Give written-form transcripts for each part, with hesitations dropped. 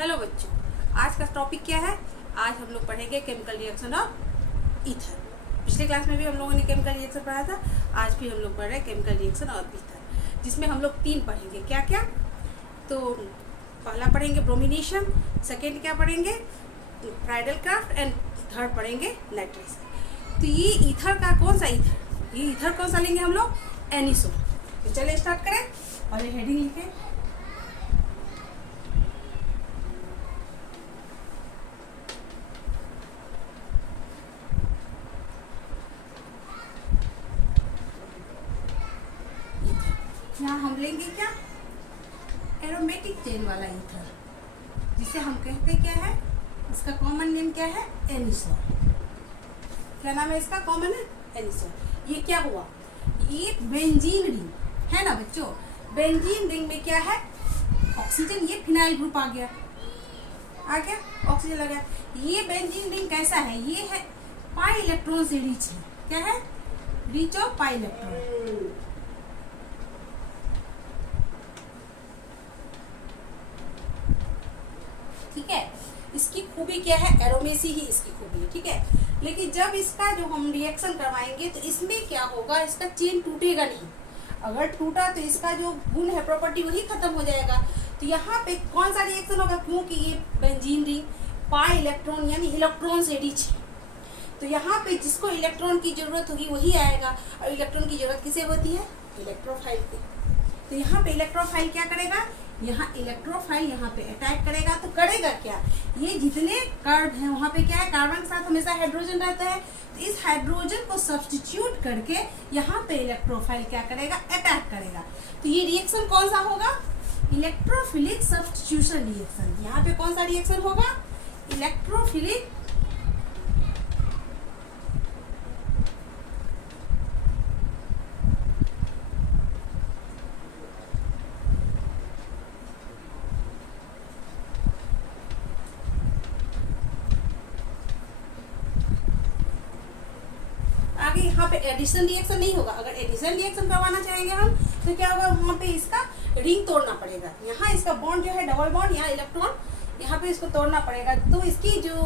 Hello बच्चों, आज का टॉपिक क्या है? आज हम लोग पढ़ेंगे केमिकल रिएक्शन ऑफ ईथर। पिछले क्लास में भी हम लोगों ने केमिकल रिएक्शन पढ़ा था। आज भी हम लोग पढ़ रहे हैं केमिकल रिएक्शन ऑफ ईथर, जिसमें हम लोग 3 पढ़ेंगे। क्या क्या? तो पहला पढ़ेंगे ब्रोमिनेशन, सेकेंड क्या पढ़ेंगे फ्राइडल क्राफ्ट, एंड थर्ड पढ़ेंगे नाइट्रेशन। तो ये ईथर का कौन सा ईथर, ये ईथर कौन सा लेंगे हम लोग? एनिसोल। तो चलिए स्टार्ट करें और ये हेडिंग लिखें। यहाँ हम लेंगे क्या? एरोमेटिक चेन वाला ईथर, जिसे हम कहते क्या है, इसका कॉमन नेम क्या है? एनिसोल। क्या नाम है इसका? कॉमन है एनिसोल। ये क्या हुआ? ये बेंजीन रिंग है ना बच्चों। बेंजीन रिंग में क्या है? ऑक्सीजन, ये फिनाइल ग्रुप आ गया ऑक्सीजन आ गया। ये बेंजीन रिंग कैसा है? ये है पाई इलेक्ट्रॉन से रिच है। क्या है? Rich of pi electron. ठीक है, इसकी खूबी क्या है? एरोमेसी ही इसकी खूबी है। ठीक है, लेकिन जब इसका जो हम रिएक्शन करवाएंगे तो इसमें क्या होगा? इसका चेन टूटेगा नहीं। अगर टूटा तो इसका जो गुण है, प्रॉपर्टी, वही खत्म हो जाएगा। तो यहाँ पे कौन सा रिएक्शन होगा? क्योंकि ये बेंजीन रिंग पाई इलेक्ट्रॉन यानी इलेक्ट्रॉन से रिच है, तो यहाँ पे जिसको इलेक्ट्रॉन की जरूरत होगी वही आएगा। और इलेक्ट्रॉन की जरूरत किसे होती है? इलेक्ट्रोफाइल की। तो यहाँ पे इलेक्ट्रोफाइल क्या करेगा? यहाँ इलेक्ट्रोफाइल यहाँ पे अटैक करेगा। तो करेगा क्या? ये जितने कार्ब हैं वहाँ पे क्या है? कार्बन के साथ हमेशा हाइड्रोजन रहता है। तो इस हाइड्रोजन को सब्स्टिट्यूट करके यहाँ पे इलेक्ट्रोफाइल क्या करेगा? अटैक करेगा। तो ये रिएक्शन कौन सा होगा? Electrophilic substitution reaction. यहाँ पे कौन सा रिएक्शन होगा? इलेक्ट्रोफिलिक आगे यहाँ पे एडिशन रिएक्शन नहीं होगा। अगर एडिशन रिएक्शन करवाना चाहेंगे हम तो क्या होगा? वहाँ पे इसका रिंग तोड़ना पड़ेगा। यहाँ इसका बॉन्ड जो है डबल बॉन्ड, यहाँ इलेक्ट्रॉन, यहाँ पे इसको तोड़ना पड़ेगा। तो इसकी जो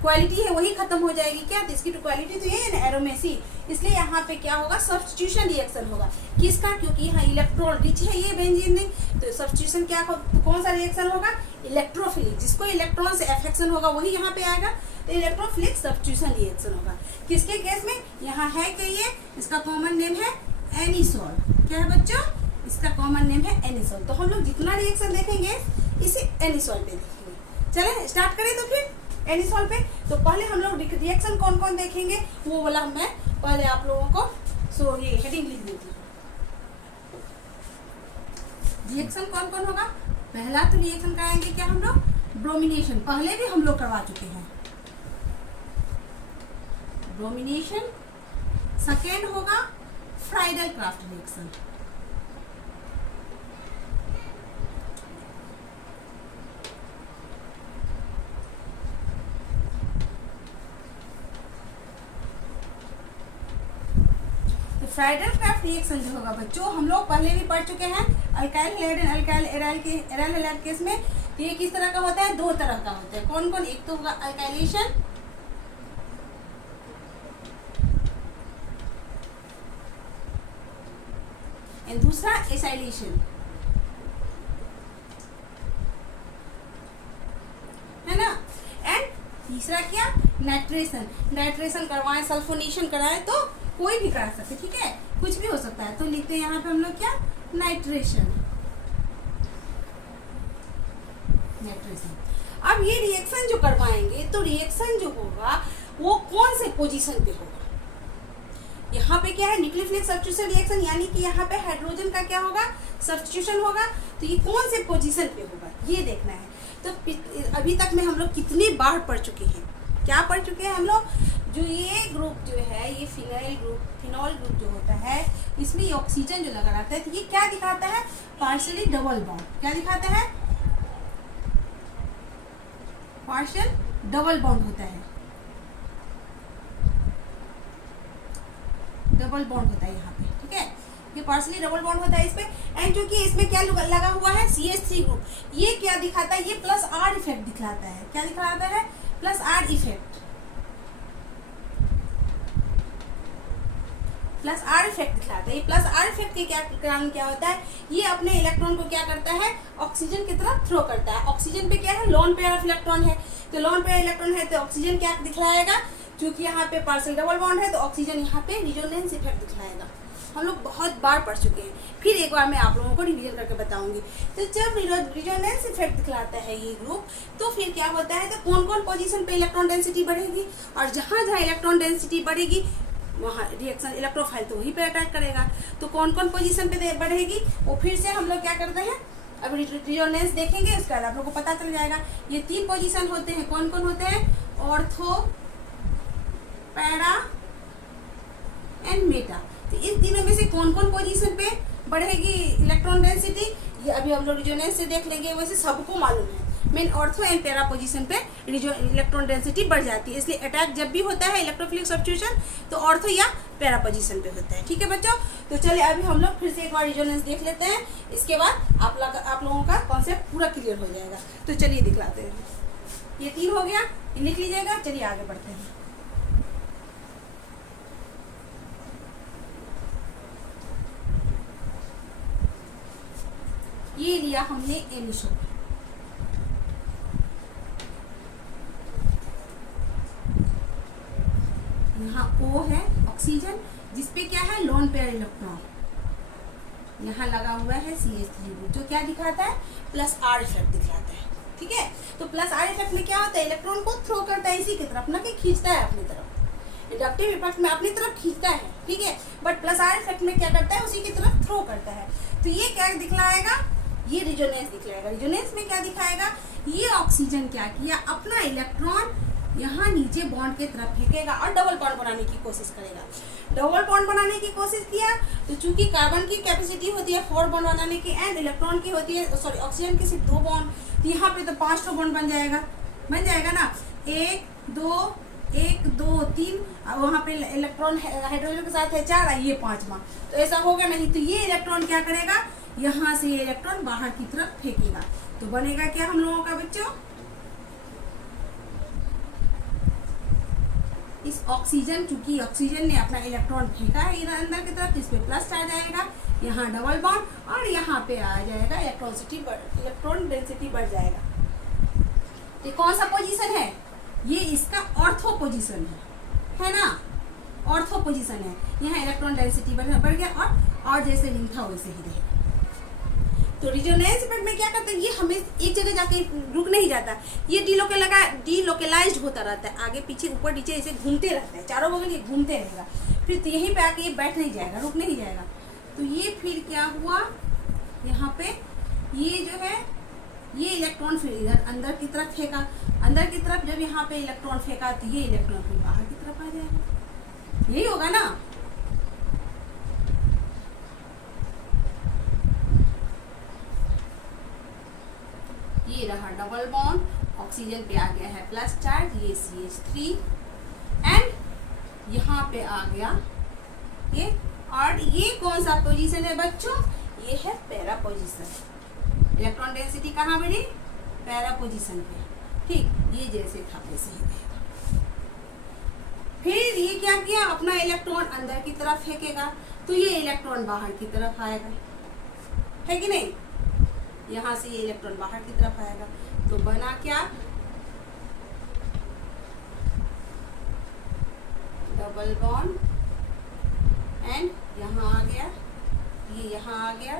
क्वालिटी है वही खत्म हो जाएगी। क्या? तो इसकी तो क्वालिटी तो ये है ना, एरोमेसी। इसलिए यहाँ पे क्या होगा? सब्स्टिट्यूशन रिएक्शन होगा। किसका? क्योंकि यहाँ इलेक्ट्रॉन रिच है ये बेंजीन रिंग। तो सब्स्टिट्यूशन क्या कौन सा रिएक्शन होगा? इलेक्ट्रोफिलिक। जिसको इलेक्ट्रॉन से अफेक्शन होगा वही यहाँ पे आएगा। तो इलेक्ट्रोफिलिक सब्स्टिट्यूशन रिएक्शन होगा। किसके केस में? यहाँ है कि ये इसका कॉमन नेम है एनिसोल। क्या है बच्चों? इसका कॉमन नेम है एनिसोल। तो हम लोग जितना रिएक्शन देखेंगे इसे एनिसोल पे देखेंगे। चलें स्टार्ट करें तो फिर एनिसोल पे। तो पहले हम लोग रिएक्शन कौन कौन देखेंगे वो बोला मैं पहले आप लोगों को ये हेडिंग लिख देती हूँ। रिएक्शन कौन कौन होगा? पहला तो रिएक्शन कराएंगे क्या हम लोग? ब्रोमिनेशन। पहले भी हम लोग करवा चुके हैं ब्रोमिनेशन। सेकेंड होगा फ्राइडल क्राफ्ट रिएक्शन। तो फ्राइडल क्राफ्ट रिएक्शन जो होगा बच्चों, हम लोग पहले भी पढ़ चुके हैं। Alkyl halide and alkyl aryl halide case में ये किस तरह का होता है? 2 तरह का होता है। कौन कौन? एक तो होगा अल्काइलेशन एंड दूसरा एसाइलेशन, है ना। एंड तीसरा क्या? नाइट्रेशन। नाइट्रेशन करवाएं, सल्फोनेशन कराएं तो कोई भी करा सकते, ठीक है, कुछ भी हो सकता है। तो लिखते हैं यहाँ पे हम लोग क्या? नाइट्रेशन। अब ये रिएक्शन जो करवाएंगे तो रिएक्शन जो होगा वो कौन से पोजीशन पे होगा? यहाँ पे क्या है? न्यूक्लियोफिलिक सब्स्टिट्यूशन रिएक्शन, यानी कि यहाँ पे हाइड्रोजन का क्या होगा? सब्स्टिट्यूशन होगा। तो ये कौन से पोजीशन पे होगा ये देखना है। तो अभी तक में हम लोग कितनी बार पढ़ चुके हैं? क्या पढ़ चुके हैं हम लोग? जो ये ग्रुप जो है, ये फिनॉल ग्रुप जो होता है, इसमें ये ऑक्सीजन जो लगा रहता है, तो ये क्या दिखाता है? Partially double bond. क्या दिखाता है? पार्शियल डबल बॉन्ड होता है। डबल बॉन्ड होता है यहाँ पे, ठीक है। ये पार्सली डबल बॉन्ड होता है इस पे। एंड क्योंकि इसमें क्या लगा हुआ है CH3 ग्रुप, ये क्या दिखाता है, ये प्लस आर इफेक्ट दिखलाता है। क्या दिखलाता है, plus R effect, plus R effect दिखलाता है। ये प्लस आर इफेक्ट के क्या कारण क्या होता है, ये अपने इलेक्ट्रॉन को क्या करता है, ऑक्सीजन की तरफ थ्रो करता है। ऑक्सीजन पे क्या है, लोन पेयर ऑफ इलेक्ट्रॉन है, तो लोन पेयर इलेक्ट्रॉन है तो ऑक्सीजन क्या दिखलाएगा, क्योंकि यहाँ पे पार्शियल डबल बॉन्ड है तो ऑक्सीजन यहाँ पे रिजोनेंस इफेक्ट दिखलाएगा। हम लोग बहुत बार पढ़ चुके हैं, फिर एक बार मैं आप लोगों को रिवीजन करके बताऊंगी। तो जब रिजोनेंस इफेक्ट दिखलाता है ये ग्रुप, तो फिर क्या होता है, तो कौन कौन पोजीशन पे इलेक्ट्रॉन डेंसिटी बढ़ेगी, और जहाँ जहाँ इलेक्ट्रॉन डेंसिटी बढ़ेगी वहाँ रिएक्शन इलेक्ट्रोफाइल तो वहीं पे अटैक करेगा। तो कौन कौन पोजीशन पे बढ़ेगी, वो फिर से हम लोग क्या करते हैं, अब रिजोनेंस देखेंगे उसके बाद आप लोगों को पता चल जाएगा। ये 3 पोजीशन होते हैं, कौन कौन होते हैं, ऑर्थो, पैरा एंड मेटा। तो इस तीनों में से कौन कौन पोजीशन पे बढ़ेगी इलेक्ट्रॉन डेंसिटी, ये अभी हम लोग रिजोनेंस से देख लेंगे। वैसे सबको मालूम है main ortho and para position पे इलेक्ट्रॉन डेंसिटी बढ़ जाती है, इसलिए अटैक जब भी होता है इलेक्ट्रोफिलिक सब्स्टिट्यूशन तो ऑर्थो या पैरा पोजीशन पे होता है। ठीक है बच्चों, तो चलिए अभी हम लोग फिर से एक बार रिजोनेंस देख लेते हैं, इसके बाद आप लोगों का कॉन्सेप्ट पूरा क्लियर हो जाएगा। तो चलिए दिखलाते हैं, ये 3 हो गया, लिख लीजिएगा। चलिए आगे बढ़ते हैं। ये लिया हमने एनिसो, यहाँ O है ऑक्सीजन, जिसपे क्या है लोन पेयर इलेक्ट्रॉन, यहाँ लगा हुआ है CH3 ग्रुप, जो क्या दिखाता है, प्लस आर इफेक्ट दिखलाता है। ठीक है, तो प्लस आर इफेक्ट में क्या होता है, इलेक्ट्रॉन को थ्रो करता है इसी की तरफ, ना कि खींचता है अपनी तरफ। इंडक्टिव इफेक्ट में अपनी तरफ खींचता है, ठीक है, बट प्लस आर इफेक्ट में क्या करता है, उसी की तरफ थ्रो करता है। तो ये क्या दिखलाएगा, ये रिजोनेंस दिखलाएगा। रिजोनेंस में क्या दिखाएगा, ये ऑक्सीजन क्या किया, अपना इलेक्ट्रॉन यहाँ नीचे बॉन्ड की तरफ फेंकेगा और डबल बॉन्ड बनाने की कोशिश करेगा। डबल बॉन्ड बनाने की कोशिश किया तो चूंकि कार्बन की कैपेसिटी होती है 4 बॉन्ड बनाने की, एंड इलेक्ट्रॉन की होती है, सॉरी ऑक्सीजन की सिर्फ 2 बॉन्ड, तो यहाँ पे तो 5 बॉन्ड बन जाएगा ना, 1 2 3, अब वहाँ पे इलेक्ट्रॉन हाइड्रोजन के साथ है 4, ये 5वां, तो ऐसा होगा नहीं। तो ये इलेक्ट्रॉन क्या करेगा, यहाँ से ये इलेक्ट्रॉन बाहर की तरफ फेंकेगा, तो बनेगा क्या हम लोगों का बच्चों, इस ऑक्सीजन, चूंकि ऑक्सीजन ने अपना इलेक्ट्रॉन फेंका है इधर अंदर की तरफ, इस पे प्लस आ जाएगा, यहाँ डबल बॉन्ड और यहाँ पे आ जाएगा इलेक्ट्रॉन डेंसिटी बढ़ जाएगा। ये कौन सा पोजीशन है, ये इसका ऑर्थो पोजीशन है ना, ऑर्थो पोजीशन है। यहाँ इलेक्ट्रॉन डेंसिटी बढ़ गया और जैसे लिंक था वैसे ही रहेगा। तो रिजोनेंस इफेक्ट में क्या करता है, ये हमें एक जगह जाके रुक नहीं जाता, ये डीलोकेलाइज्ड होता रहता है, आगे पीछे ऊपर नीचे ऐसे घूमते रहता है, चारों बगल ये घूमते रहेगा, फिर तो यहीं पे आके ये बैठ नहीं जाएगा, रुक नहीं जाएगा। तो ये फिर क्या हुआ, यहाँ पे ये जो है ये इलेक्ट्रॉन फिर इधर अंदर की तरफ फेंका, अंदर की तरफ जब यहाँ पे इलेक्ट्रॉन फेंका तो ये इलेक्ट्रॉन फिर बाहर की तरफ आ जाएगा, यही होगा ना। ये रहा डबल बॉन्ड, ऑक्सीजन पे आ गया है प्लस चार्ज, ये CH3, एंड यहाँ पे आ गया ये, और ये कौन सा पोजीशन है बच्चों, ये है पैरा पोजीशन। इलेक्ट्रॉन डेंसिटी कहाँ बढ़ी, पैरा पोजीशन पे, ठीक, ये जैसे था वैसे ही रहेगा। फिर ये क्या किया, अपना इलेक्ट्रॉन अंदर की तरफ फेंकेगा, तो ये इलेक्ट्रॉन बाहर की तरफ आएगा, है कि नहीं, यहाँ से ये इलेक्ट्रॉन बाहर की तरफ आएगा, तो बना क्या, डबल बॉन्ड, एंड यहाँ आ गया, ये यहाँ आ गया,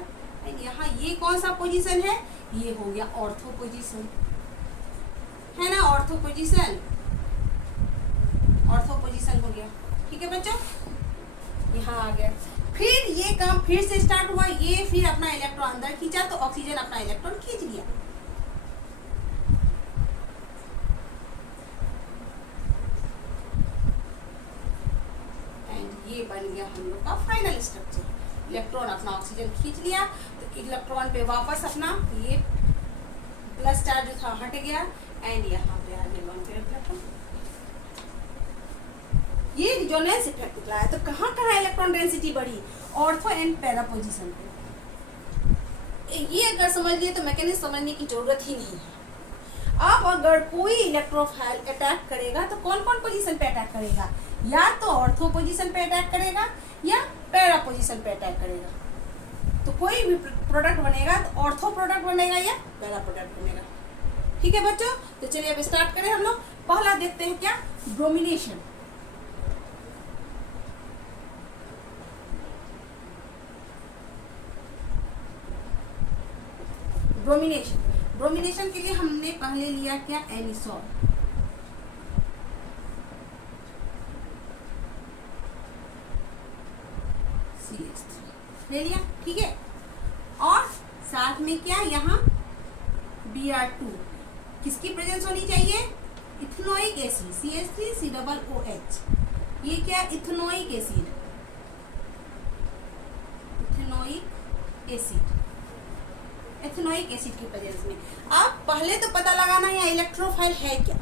एंड यहाँ ये कौन सा पोजीशन है, ये हो गया ऑर्थो पोजीशन, है ना, ऑर्थो पोजीशन हो गया। ठीक है बच्चों, यहाँ आ गया। फिर ये काम फिर से स्टार्ट हुआ, ये फिर अपना इलेक्ट्रॉन अंदर खींचा तो ऑक्सीजन अपना इलेक्ट्रॉन खींच लिया, एंड ये बन गया हम लोग का फाइनल स्ट्रक्चर। इलेक्ट्रॉन अपना ऑक्सीजन खींच लिया तो इलेक्ट्रॉन पे वापस अपना ये प्लस चार्ज जो था हट गया, एंड यहाँ पे आ गया लोन पेयर इलेक्ट्रॉन। ये रिजोनेंस इफेक्ट निकला है। तो कहाँ कहाँ इलेक्ट्रॉन डेंसिटी बढ़ी? ऑर्थो एंड पैरा पोजीशन पे। ये अगर समझ लिए तो मैकेनिज्म समझने की जरूरत ही नहीं है। अब अगर कोई इलेक्ट्रोफाइल अटैक करेगा तो कौन कौन पोजीशन पे अटैक करेगा? या तो ऑर्थो पोजीशन पे अटैक करेगा या पैरा पोजीशन पे अटैक करेगा। तो कोई भी प्रोडक्ट बनेगा तो ऑर्थो प्रोडक्ट बनेगा या पैरा प्रोडक्ट बनेगा। ठीक है बच्चों, तो चलिए अब स्टार्ट करें हम लोग। पहला देखते हैं क्या, ब्रोमिनेशन। ब्रोमिनेशन के लिए हमने पहले लिया क्या, एनिसोल। CH3 ले लिया, ठीक है। और साथ में क्या, यहाँ Br2 किसकी प्रेजेंस होनी चाहिए, इथेनोइक एसिड, CH3COOH। ये क्या, इथेनोइक एसिड, इथेनोइक एसिड की प्रेजेंस में। अब पहले तो पता लगाना है इलेक्ट्रोफाइल है क्या।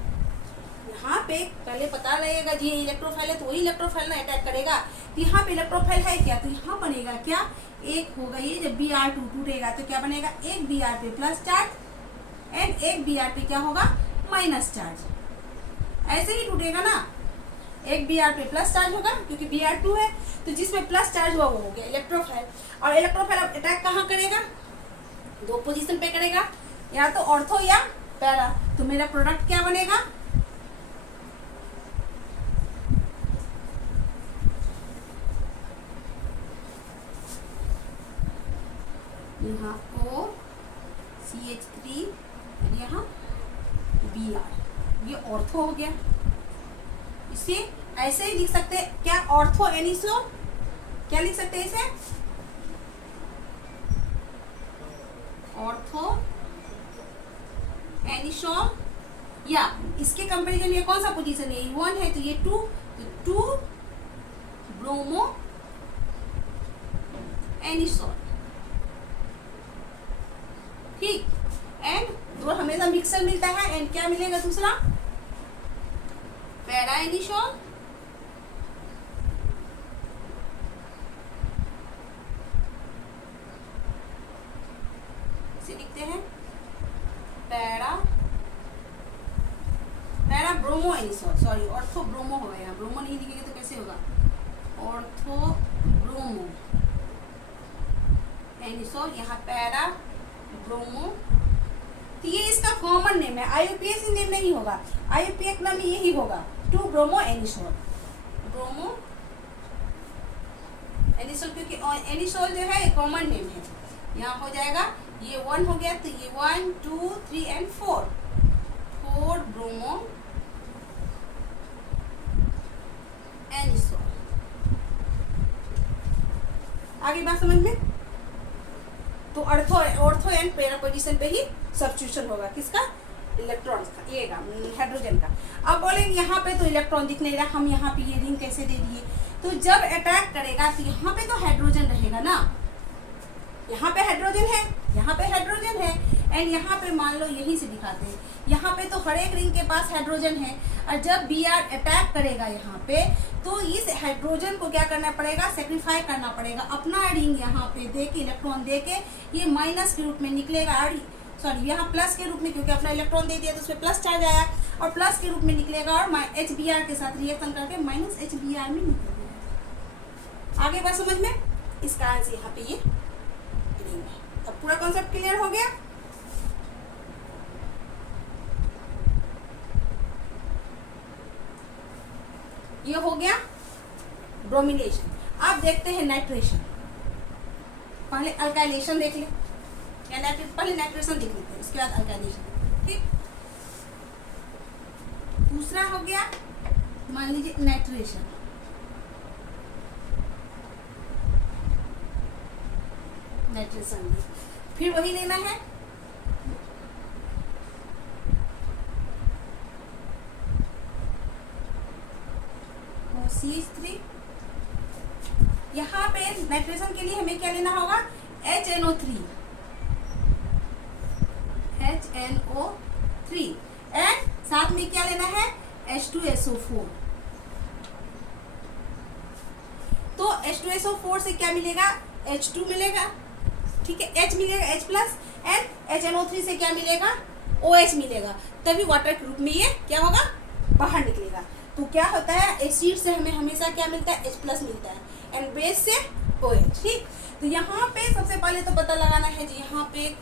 यहाँ पे पहले पता लगेगा जी ये इलेक्ट्रोफाइल है तो वही इलेक्ट्रोफाइल ना अटैक करेगा। तो यहाँ पे इलेक्ट्रोफाइल है क्या, तो यहाँ बनेगा क्या, एक होगा ये, जब Br2 टूटेगा तो क्या बनेगा, एक Br पे प्लस चार्ज एंड एक Br पे क्या होगा, माइनस चार्ज। ऐसे ही टूटेगा ना, एक Br पे प्लस चार्ज होगा क्योंकि Br2 है, तो जिसमें प्लस चार्ज हुआ वो हो गया इलेक्ट्रोफाइल। और इलेक्ट्रोफाइल अटैक कहाँ करेगा, दो पोजीशन पे करेगा, या तो ऑर्थो या पैरा। तो मेरा प्रोडक्ट क्या बनेगा, यहाँ O CH3, यहाँ Br, ये ऑर्थो हो गया। इसे ऐसे ही लिख सकते हैं क्या, ऑर्थो एनिसोल, क्या लिख सकते हैं इसे, ऑर्थो एनिसोल। या इसके कंपैरिजन में कौन सा पोजीशन है, 1 है तो ये 2, तो 2 ब्रोमो एनिसोल, ठीक। एंड दो हमेशा मिक्सर मिलता है, एंड क्या मिलेगा दूसरा, पैरा एनिसोल, इसे लिखते हैं para bromo anisole, sorry ortho bromo होगा, यहाँ ब्रोमो नहीं लिखेंगे तो कैसे होगा, ऑर्थो ब्रोमो एनिसोल, यहाँ पैरा ब्रोमो। तो ये इसका कॉमन नेम है, IUPAC नेम नहीं होगा, IUPAC नाम यही होगा, 2 ब्रोमो एनिसोल, ब्रोमो एनिसोल, क्योंकि एनिसोल जो है कॉमन नेम है। यहाँ हो जाएगा, ये 1 हो गया तो ये 1 2 3 एंड 4 ब्रोमो एनिसोल। आगे बात समझ में, तो ऑर्थो एंड पैरा पोजीशन पे ही सब्स्टिट्यूशन होगा, किसका, इलेक्ट्रॉन्स का, ये हाइड्रोजन का। अब बोलेंगे यहाँ पे तो इलेक्ट्रॉन दिख नहीं रहा, हम यहाँ पे ये रिंग कैसे दे दिए। तो जब अटैक करेगा तो यहाँ पे तो हाइड्रोजन रहेगा ना, यहाँ पे हाइड्रोजन है, यहाँ पे हाइड्रोजन है, एंड यहाँ पे मान लो यहीं से दिखाते हैं, यहाँ पे तो हर एक रिंग के पास हाइड्रोजन है। और जब Br अटैक करेगा यहाँ पे, तो इस हाइड्रोजन को क्या करना पड़ेगा, सेक्रीफाई करना पड़ेगा, अपना रिंग यहाँ पे दे के, इलेक्ट्रॉन दे के, ये माइनस के रूप में निकलेगा, सॉरी यहाँ प्लस के रूप में, क्योंकि अपना इलेक्ट्रॉन दे दिया तो उसमें प्लस चार्ज आया, और प्लस के रूप में निकलेगा, और HBr के साथ रिएक्शन करके माइनस HBr में निकलेगा। आगे बात समझ में, इस कारण से यहाँ पे ये रिंग है। अब पूरा कॉन्सेप्ट क्लियर हो गया। ये हो गया ब्रोमिनेशन। अब देखते हैं नाइट्रेशन। पहले अल्काइलेशन देख ले, या पहले नाइट्रेशन देख लेते हैं, इसके बाद अल्काइलेशन, ठीक। दूसरा हो गया, मान लीजिए नाइट्रेशन, फिर वही लेना है, CH3। यहाँ पे नाइट्रेशन के लिए हमें क्या लेना होगा, HNO3, एंड साथ में क्या लेना है, H2SO4, H2SO4 से क्या मिलेगा, H2 मिलेगा, ठीक है, H मिलेगा H प्लस, एंड HNO3 से क्या मिलेगा, OH मिलेगा, तभी वाटर के रूप में ये क्या होगा, बाहर निकलेगा। तो क्या होता है, एसिड से हमें हमेशा क्या मिलता है, H प्लस मिलता है, एंड बेस से OH, ठीक। तो यहाँ पे सबसे पहले तो पता लगाना है जी यहाँ पे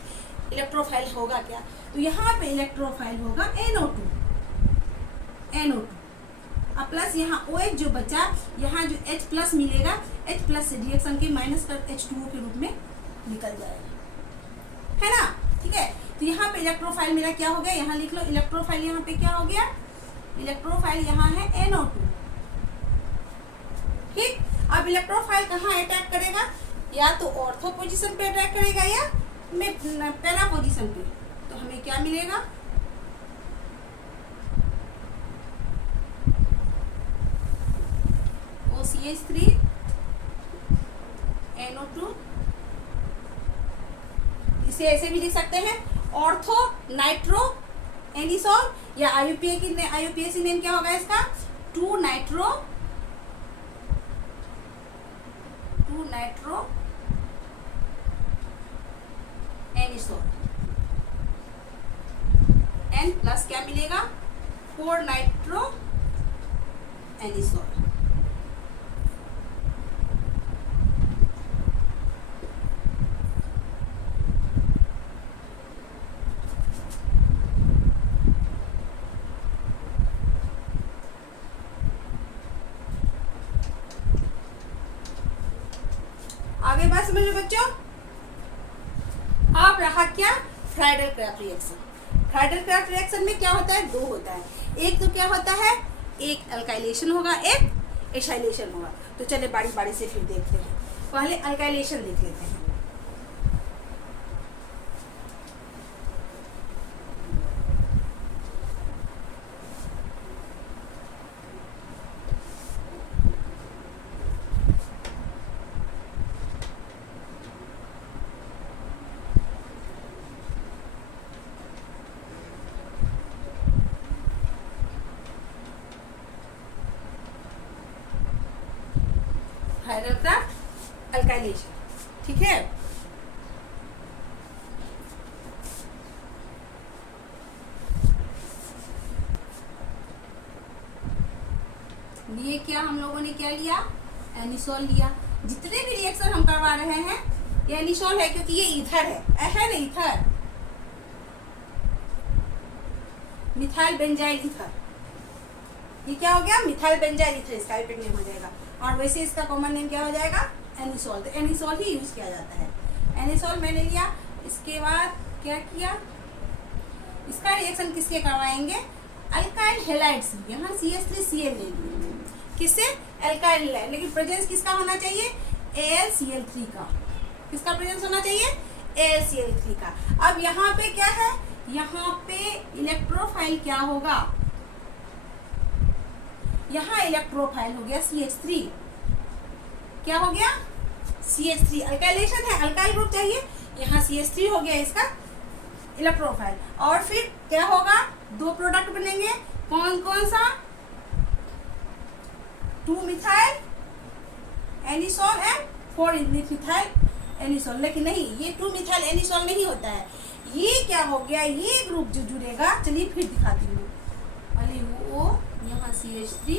इलेक्ट्रोफाइल होगा क्या, तो यहाँ पे इलेक्ट्रोफाइल होगा NO2 अब प्लस यहाँ OH जो बचा, यहाँ जो H प्लस मिलेगा, H प्लस से रिएक्शन के माइनस कर H2O के रूप में निकल जाएगा, है ना, ठीक है। तो यहाँ पे इलेक्ट्रोफाइल मेरा क्या हो गया, यहाँ लिख लो इलेक्ट्रोफाइल, यहाँ पे क्या हो गया, इलेक्ट्रोफाइल यहाँ है NO2, ठीक। अब इलेक्ट्रोफाइल कहाँ अटैक करेगा, या तो ऑर्थो पोजीशन पे अटैक करेगा या पैरा पोजीशन पे, तो हमें क्या मिलेगा, OCH3 NO2, इसे ऐसे भी लिख सकते हैं ऑर्थो नाइट्रो एनिसोल, या IUPAC नेम क्या होगा इसका, 2 नाइट्रो एनिसोल, एन प्लस क्या मिलेगा, 4 नाइट्रो एनिसोल। आगे बात समझ लो बच्चों। अब रहा क्या, फ्राइडल-क्राफ्ट रिएक्शन। फ्राइडल-क्राफ्ट रिएक्शन में क्या होता है, दो होता है, एक तो क्या होता है, एक अल्काइलेशन होगा, एक एसाइलेशन होगा। तो चले बारी बारी से फिर देखते हैं, पहले अल्काइलेशन देख लेते हैं। फ्राइडल-क्राफ्ट अल्काइलेशन, ठीक है। ये क्या हम लोगों ने क्या लिया, एनिसोल लिया। जितने भी रिएक्शन हम करवा रहे हैं ये एनिसोल है, क्योंकि ये ईथर है ना, ईथर, मिथाइल बेंजाइल ईथर, ये क्या हो गया, मिथाइल बेंजाइल ईथर, इसका भी नेम हो जाएगा। और वैसे इसका कॉमन नेम क्या हो जाएगा, एनिसोल। तो एनिसोल ही यूज किया जाता है। एनिसोल मैंने लिया, इसके बाद क्या किया, इसका रिएक्शन किसके करवाएंगे, अल्काइल हैलाइड से, यहाँ CH3Cl ले लिए, किससे, अल्काइल हैलाइड, लेकिन प्रेजेंस किसका होना चाहिए, AlCl3 का। किसका प्रेजेंस होना चाहिए, AlCl3 का। अब यहाँ पे क्या है, यहाँ पे इलेक्ट्रोफाइल क्या होगा, यहाँ इलेक्ट्रोफाइल हो गया CH3, क्या हो गया, CH3, अल्काइलेशन है, अल्काइल ग्रुप चाहिए, यहाँ CH3 हो गया इसका इलेक्ट्रोफाइल। और फिर क्या होगा, दो प्रोडक्ट बनेंगे, कौन कौन सा, 2 methyl anisole and 4 methyl anisole. लेकिन नहीं, ये 2 मिथाइल एनिसोल नहीं होता है, ये क्या हो गया, ये ग्रुप जो जुड़ेगा, चलिए फिर दिखाती हूँ, पहले वो यहाँ CH3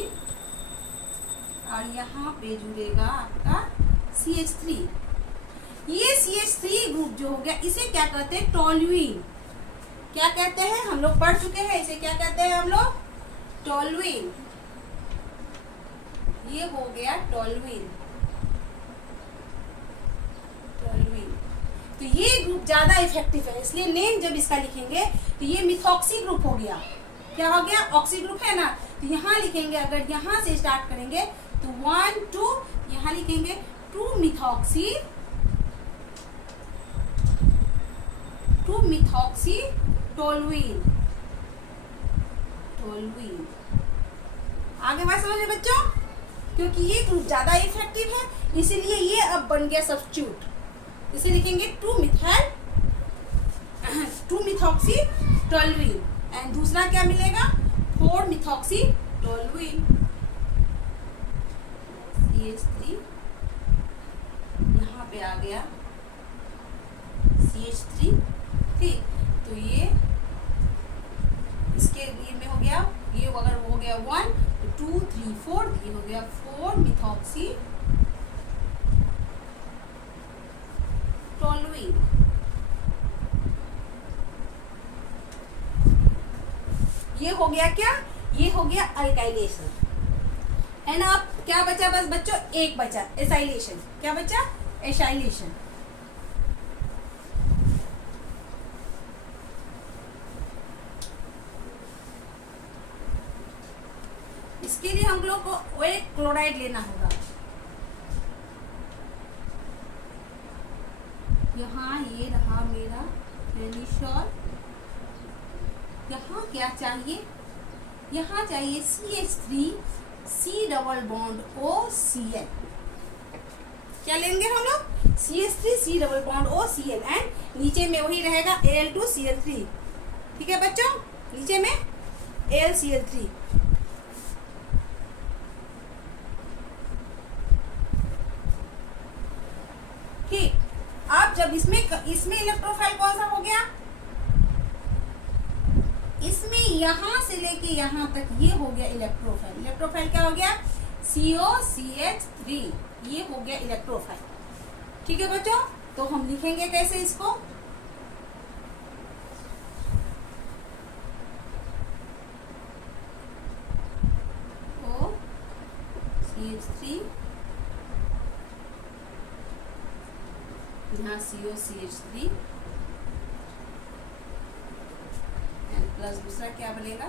और यहाँ पे जुड़ेगा आपका CH3। ये CH3 ग्रुप जो हो गया, इसे क्या कहते हैं, टोल्यूइन। क्या कहते हैं, हम लोग पढ़ चुके हैं, इसे क्या कहते हैं हम लोग, टोल्यूइन। ये हो गया टोल्यूइन। तो ये ग्रुप ज्यादा इफेक्टिव है, इसलिए नेम जब इसका लिखेंगे तो ये मिथॉक्सी ग्रुप हो गया। क्या हो गया, ऑक्सी ग्रुप है ना, तो यहाँ लिखेंगे, अगर यहाँ से स्टार्ट करेंगे तो 1 2, यहाँ लिखेंगे 2 मिथॉक्सी टोल्यूइन। आगे बात समझ रहे बच्चों, क्योंकि ये ग्रुप ज्यादा इफेक्टिव है, इसीलिए ये अब बन गया सब्स्टिट्यूट। इसे लिखेंगे 2 मिथॉक्सी टोल्यूइन, एंड दूसरा क्या मिलेगा, 4 मिथॉक्सी टोल्यूइन, CH3 पे आ गया CH3, ठीक। तो ये इसके ये में हो गया, ये अगर हो गया 1 2 3 4, ये हो गया 4 मिथॉक्सी टोलुइन। ये हो गया क्या, ये हो गया अल्काइलेशन। एंड अब क्या बचा बस बच्चों, एक बचा एसाइलेशन। क्या बचा, एसाइलेशन। इसके लिए हम लोग को एक क्लोराइड लेना होगा। यहाँ ये रहा मेरा फेनिशॉल। यहाँ क्या चाहिए, यहाँ चाहिए CH3 C double bond OCl। क्या लेंगे हम लोग, CH3 C double bond OCl। And नीचे में वही रहेगा Al2Cl3। ठीक है बच्चों, नीचे में AlCl3। ठीक, अब जब इसमें इलेक्ट्रोफाइल कौन सा हो गया, इसमें यहां से लेके यहां तक ये हो गया इलेक्ट्रोफाइल। इलेक्ट्रोफाइल क्या हो गया, COCH3, ये हो गया इलेक्ट्रोफाइल। ठीक है बच्चों, तो हम लिखेंगे कैसे इसको, CH3 यहाँ COCH3 प्लस दूसरा क्या बनेगा,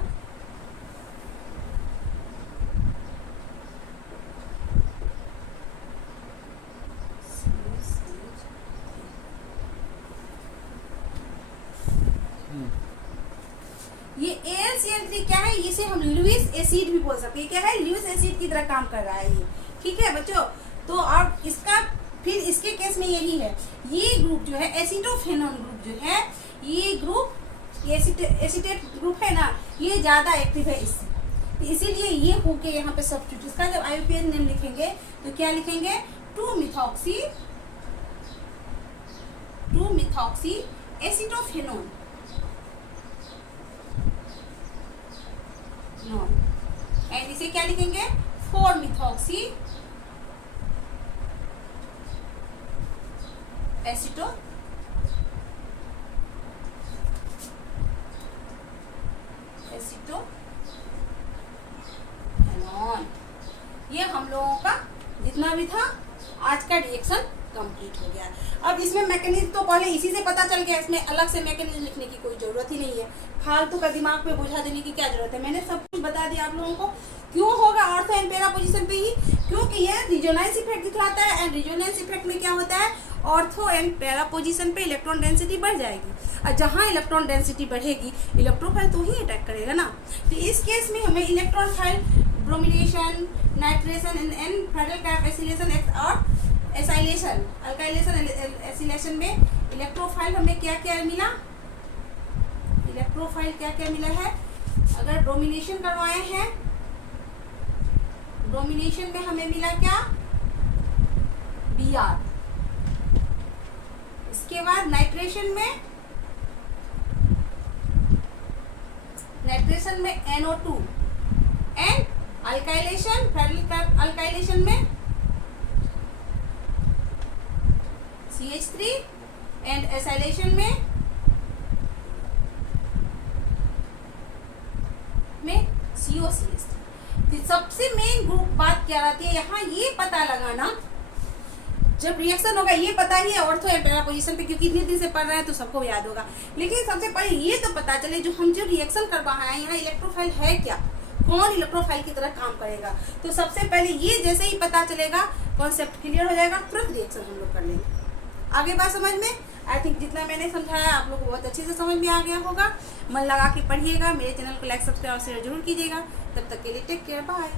ये AlCl3 क्या है, इसे हम लुईस एसिड भी बोल सकते हैं। क्या है, लुईस एसिड की तरह काम कर रहा है ये। ठीक है बच्चों, तो अब इसका फिर इसके केस में यही है, ये ग्रुप जो है एसिटोफेनॉन ग्रुप जो है, ये ग्रुप एसिटेट ग्रुप है ना, ये ज्यादा एक्टिव है इससे, तो इसीलिए ये होके यहाँ पे सब्स्टिट्यूट। इसका जब IUPAC नेम लिखेंगे तो क्या लिखेंगे, 2-मिथॉक्सी एसिटोफेनॉन एंड इसे क्या लिखेंगे, 4-मिथॉक्सी एसिटोफेनॉन। ये हम लोगों का जितना भी था आज का रिएक्शन कंप्लीट हो गया। अब इसमें मैकेनिज्म तो पहले इसी से पता चल गया, इसमें अलग से मैकेनिज्म लिखने की कोई जरूरत ही नहीं है, फालतू का दिमाग पे बोझा देने की क्या जरूरत है। मैंने सब कुछ बता दिया आप लोगों को। क्यों होगा ऑर्थो एंड पैरा पोजीशन पे ही, क्योंकि ये रिजोनेंस इफेक्ट दिखलाता है। एंड रिजोनेंस इफेक्ट में क्या होता है, ऑर्थो एंड पैरा पोजीशन पे इलेक्ट्रॉन डेंसिटी बढ़ जाएगी, और जहाँ इलेक्ट्रॉन डेंसिटी बढ़ेगी इलेक्ट्रोफाइल तो ही अटैक करेगा ना। तो इस केस में हमें electrophile bromination, nitration and friedel कैप एसिलेशन और एसाइलेशन, अल्काइलेशन, एसिलेशन में इलेक्ट्रोफाइल हमें क्या क्या मिला, इलेक्ट्रोफाइल क्या क्या मिला है। अगर ब्रोमिनेशन करवाए हैं, ब्रोमिनेशन में हमें मिला क्या, Br। इसके बाद नाइट्रेशन में NO2 and alkylation, federal alkylation में CH3 एंड एसाइलेशन में COCH3। सबसे मेन ग्रुप बात क्या रहती है यहाँ, ये पता लगाना जब रिएक्शन होगा, ये पता ही है ऑर्थो एंड पैरा पोजीशन पे, क्योंकि इतने दिन से पढ़ रहे हैं तो सबको याद होगा। लेकिन सबसे पहले ये तो पता चले जो हम जो रिएक्शन करवा हैं यहाँ इलेक्ट्रोफाइल है क्या, कौन इलेक्ट्रोफाइल की तरह काम करेगा। तो सबसे पहले ये जैसे ही पता चलेगा, कॉन्सेप्ट क्लियर हो जाएगा, तुरंत रिएक्शन हम लोग कर लेंगे। आगे बात समझ में, आई थिंक जितना मैंने समझाया आप लोग को बहुत अच्छे से समझ में आ गया होगा। मन लगा के पढ़िएगा, मेरे चैनल को लाइक सब्सक्राइब और शेयर जरूर कीजिएगा। तब तक के लिए टेक केयर, बाय।